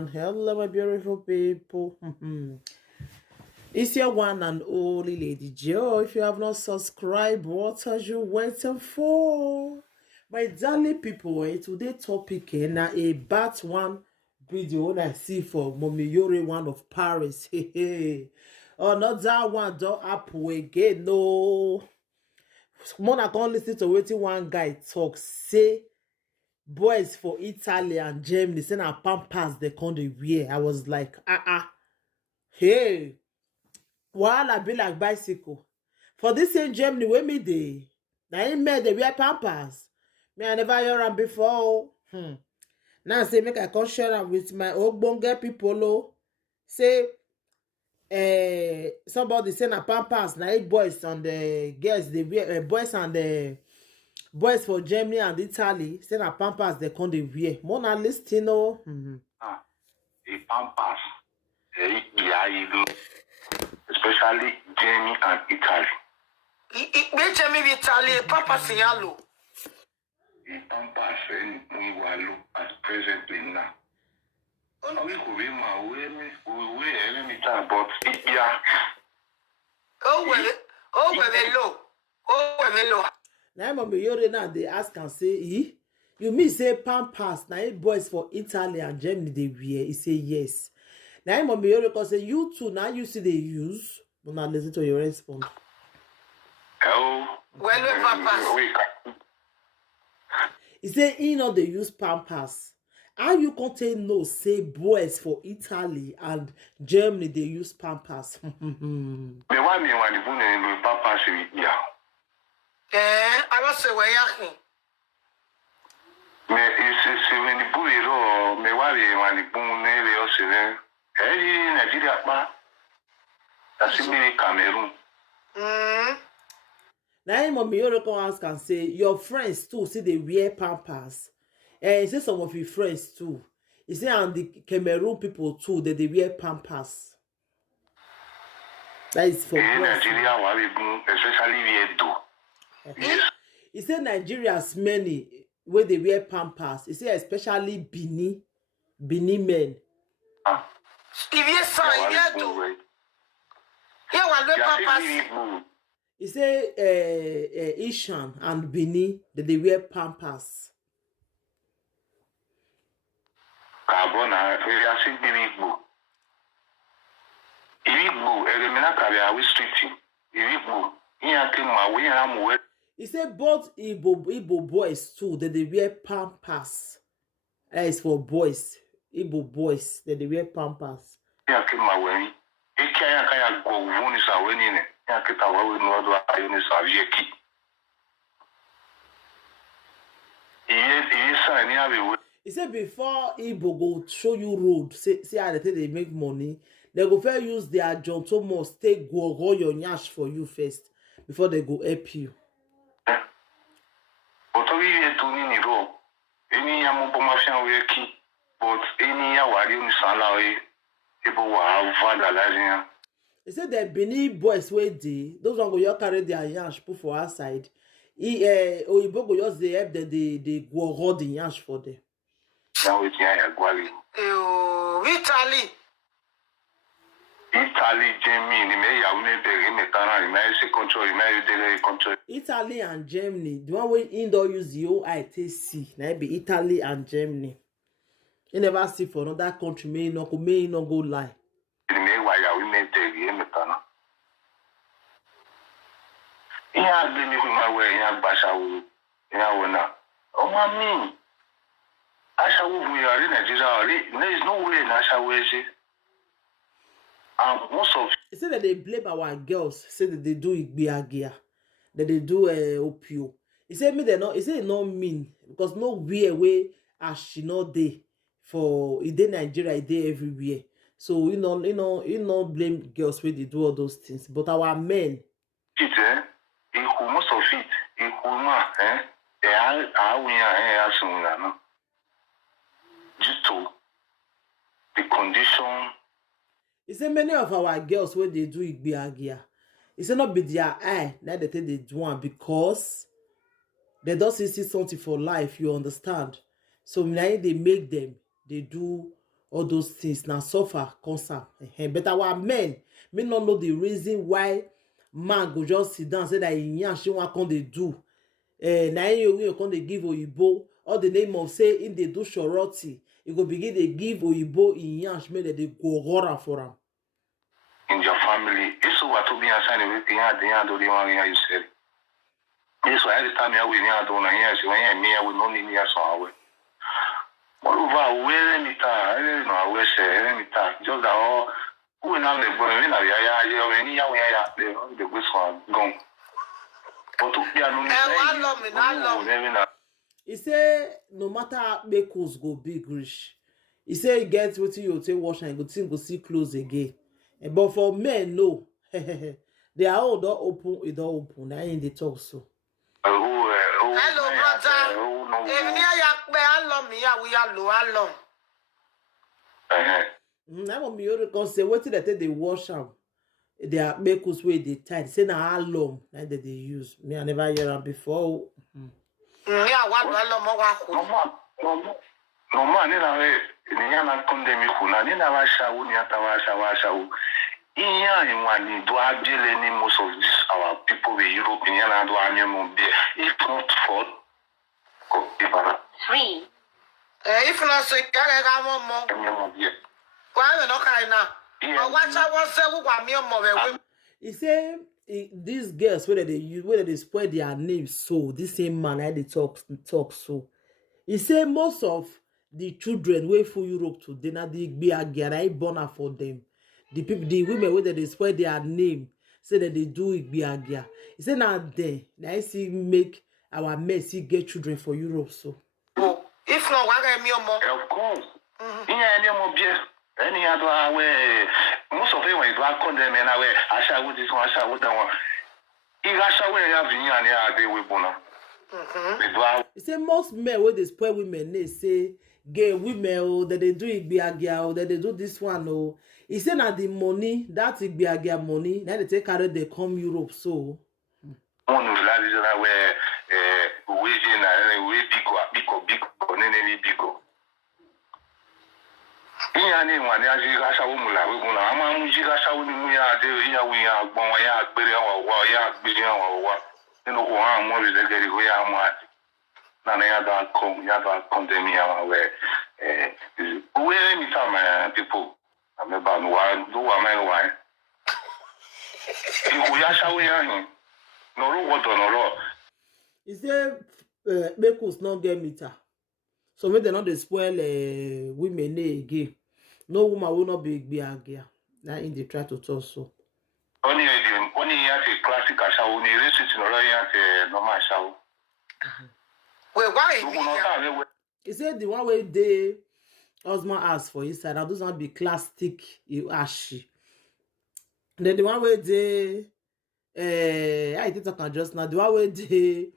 everyone. Hello, my beautiful people. It's your one and only Lady Joe. If you have not subscribed, what are you waiting for? My darling people, today's topic na a bat one video I see for Mommy Yore one of Paris. Oh, not that one don't happen again. No. More I can listen to what one guy talk say. Boys for Italy and Germany saying our Pampers they can't wear. I was like, hey, while I be like bicycle. For this in Germany, where me they? Now in me they wear Pampers. Me I never hear them before. Now say make I come share them with my ogbonge people. Oh. Say, somebody saying a Pampers. Now boys and the girls they wear boys and the. Boys for Germany and Italy, say na Pampers they can't wear. More na listing, no. The Pampers, especially Germany and Italy. Me Germany, Italy, Pampers yellow. The Pampers, we will at presently now. We could be my way, we any time, but yeah. Hello. Now, Mommy Yore now they ask and say, you mean say Pampers? Now, boys for Italy and Germany they wear. He say yes. Now, Mommy Yore can say you too. Now you see they use. But now listen to your response. Oh, Pampers. He say he know they use Pampers. How you can tell no say boys for Italy and Germany they use Pampers? Me want me when you Pampers yeah. I was say where you Me is when the boy me when the boom nearly also hey Nigeria ma. That's me Cameroon. Now, Mommy Yore can ask and say your friends too see they wear Pampers. He say some of your friends too. He say and the Cameroon people too that they wear Pampers. That is for Nigeria, especially we do. He said Nigeria's many where they wear Pampers. He said especially Bini men. If you saw it, do. Yeah, Pampers. He said Ishan and Bini that they wear Pampers. Carbona, we are seeing Igbo. Igbo, Elemina Kabia, we street. Igbo, here came my way, I'm well. He said both Igbo boys too that they wear Pampers. That is for boys. Igbo boys that they wear Pampers. Here came my way. He can't go one is a winning it. Here came our way, no other items are yeki. He said before Igbo go show you road, see how they make money, they go first use their John Thomas take go your nyash for you first before they go help you. But we do need to any amopomafia weki, but any awari unisala people were vandalizing. He said that Benin boys where they those one go you carry their nyash put for outside. Oyibo go just they help them they go hold the nyash for them. Now it's Gwali. Italy, Germany, Italy and Germany. The one way indoor use the OITC. Now be Italy and Germany. You never see for another country may not go lie. There is no way in Asha. Most of he said that they blame our girls, say that they do Igbiagia, that they do opio. He said me they not he said it not mean because no way as she not they for it in Nigeria, it they everywhere. So you know blame girls when they do all those things. But our men it most of it due to the condition. He said many of our girls when they do Igbiagia, he said not be their eye that they think they do one because they don't see something for life, you understand? So now they make them, they do all those things now suffer concern. But our men may not know the reason why man go just sit down say that in she want come they do. Na you come they give oyibo all the name of say in they do shorty. You go begin they give oyibo in yansh make they go horror for him. In your family, it's what to be assigned everything. I didn't do the one you said. Yes, so every time I win, I don't know. Yes, when I me, I will not need me as well. Moreover, where any time, I don't know where say any time. Just that all who now the boy, we know the good one gone. But to be I He say no matter how bakers go big rich. He say he gets what you take wash and go think go see close again. But for men, no. They are all door open, it don't open. Now in the talk so. hello, brother. If near yak be alone, me, we are low alone. Now when me can say what did they wash am? They are bakers way they tight. Say na how long that they use. Me I never hear them before. Yeah, what alone, no man, ni yana condemn you kuna ni na washa u ni atawasha u iya in one do abele ni most of this our people in Europe in yana do anyemo be if not for ko 3. If not so carry am mo. anyemo be Why no kind now? But what I was say we want me mo. He say these girls whether they use whether they spoil their names so this same man I they talk so. He say most of the children way for Europe today now the Igbiagia born for them. The people, the women whether they spoil their name, say that they do Igbiagia. He say now there, I see make our men see get children for Europe so. If not, why me mo? of course iya anyemo be any other way most of them when do condemn and away asha with this one asha with that one Igasha we have in ya dey we bona. He say most men where they spoil women, they say gay women oh that they do Igbiagia or that they do this one oh. He say na the money that Igbiagia money now they take carry they come Europe so. One of the is that where we na we big nene big. Iya ni one ya Igasha we mula we bona ama mu Igasha we mu ya dey ya we ya gbon ya agbere ya agbere wa. You know, one more is the get it where I'm at. None of that come to me where any time people I'm about one do a man why. If we are showing no what on no. He say bakers not get meter. So when they not they spoil women again. No woman will not be Igbiagia. Now in the try to talk so. Only at a classic show, only receipt in a normal show. Well, why? He said the one way they husband asked for inside, now those not be plastic ashy. Then the one way they I think talk just now, the one way they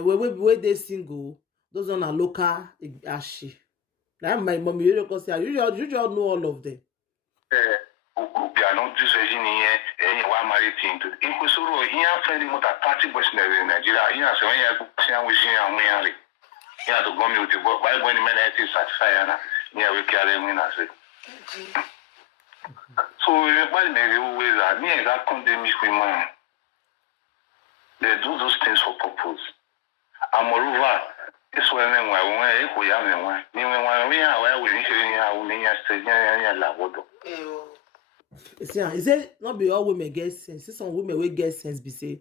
where they single, those on a local ashy. Now my mommy you know all of them. We are not decision here, and one married thing to Inkusuro, here, friendly motor 30% in Nigeria. Here, so when you are with you, and we are here to go with the book by when minutes satisfied, here we carry winners. So, why maybe always are near that condemn women. They do those things for purpose. And moreover, it's when we are one. Even we are where we need to See, he said not be all women get sense. See some women will get sense. Be say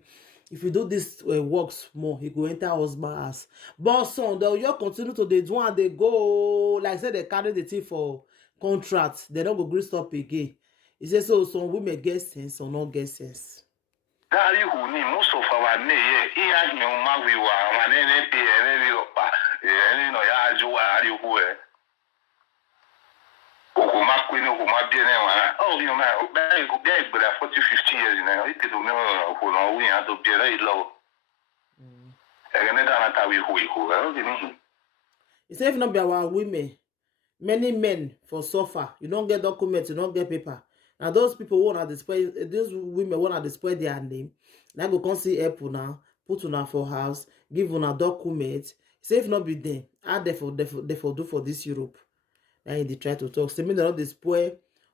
if you do this works more, he go enter husband house. But some they'll just continue to they do and they go like say they carry the thing for contracts. They don't go green stop again. He said so some women get sense or not get sense. That you who need most of our name, he has no man we were and any pay any no ya are you who oh, you know, but 40, 50 years now, it could know who know we have to be very low. He said if not be our women, many men for suffer. You don't get documents, you don't get paper. Now those people want to display, those women want to display their name. Now go come see help now, put on for house, give on a document. Say if not be them, how they for do for this Europe. Then they try to talk. Say me they not dey spoil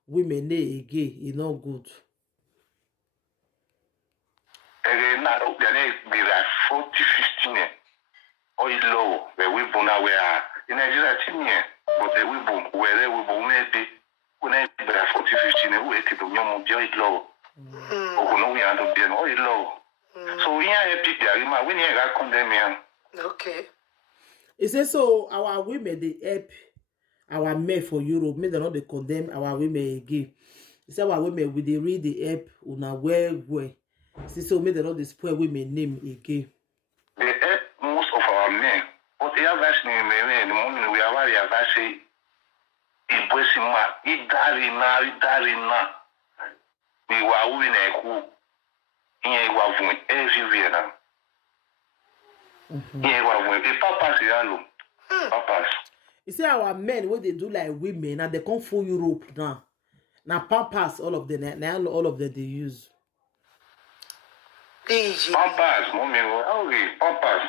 women again. It's not good. Again, now they be like 40, 15 oil low where we born where in Nigeria 10 years, but we born where we born maybe when I be like 40, 15 we keep on young oil low. Oh no, we are not being oil low. So we are happy there. We need to condemn him. Okay. He says so our women they help our men for Europe. May they not they condemn our women again. He said our women will they read the help una well. See so may they not they spoil women name again. They help most of our men. But they have actually in the morning we are very advanced. Idarina. We were winning a coup. Everywhere now. The Pampers, Pampers. You see our men what they do like women and they come for Europe now. Now Pampers all of them now all of them they use. Pampers, mommy, okay, Pampers.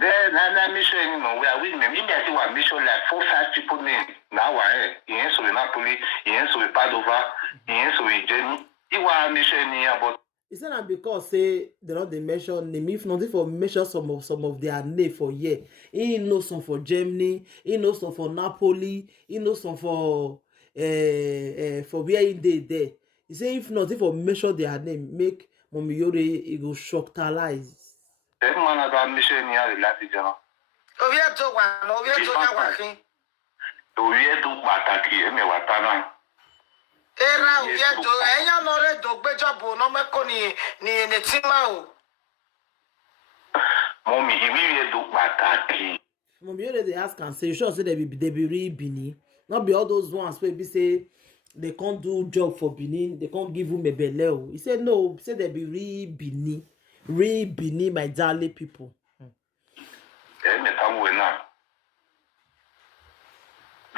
Then I'm mission, you know, we are winning. Maybe I see one mission like 4, 5 people name. Now I yes with Napoli, yes with Padova, yes with Jenny. You are mission here, but it's not because say they not they measure name. If not for measure some of their name for year. He knows some for Germany, he knows some for Napoli, he knows some for where in there. He say if not for measure their name, make Mommy Yore it go shocktalize. That man about mission here the last year. Oh yeah, to one. Oh yeah, to that one. Oh yeah, to Bataki, me watana. Era oh yeah, to enya no re do gbejo bo no me ko ni tima o. Mommy, if we do Bataki. Mommy Yore they ask and say sure say they be really Bini. Not be all those ones where be say they can't do job for Benin, they can't give him a beleo. He said no, he said they be re Benin, my darling people. There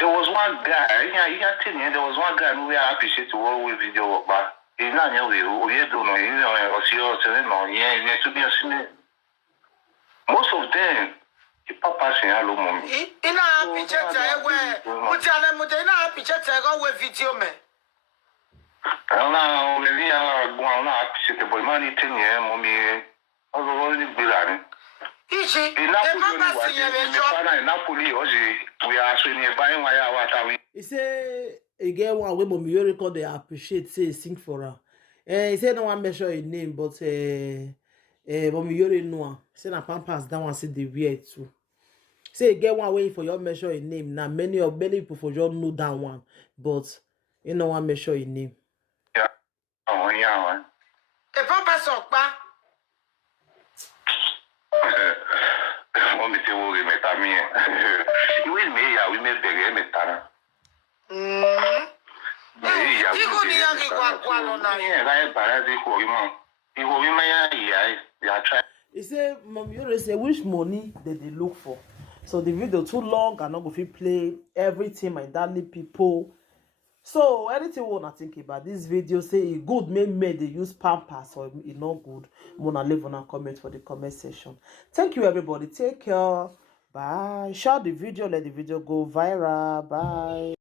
was one guy, there was one guy who I appreciate to work with video work, but he's not here with you don't know, or see or to be a most of them Papa say hello, mommy. Ina picture we mutiane ina picture go we video me. Now we are going to appreciate boy money 10 years, mommy. I was already billing. We are actually buying my he say again one way Mommy Yore call they appreciate say sing for her. He said no one measure his name, but Mommy Yore know. Say na Pampers that one see the wear too. Say get one way for your measure his name. Now many people for your know that one, but you know one measure his name. Yeah. Oh yeah. The Pampers okpa. Mommy say we met me. You will me ya we met bege metana. Digo ni yangi kwa no na. Yeah, I para de ko yimo. Iwo yimo ya try. He say Mommy Yore say which money did they look for? So the video too long and not go fit play everything my darling people. So anything we wanna think about this video, say it good may they use Pampers or it not good. Wanna leave on a comment for the comment section. Thank you everybody. Take care. Bye. Share the video, let the video go viral. Bye.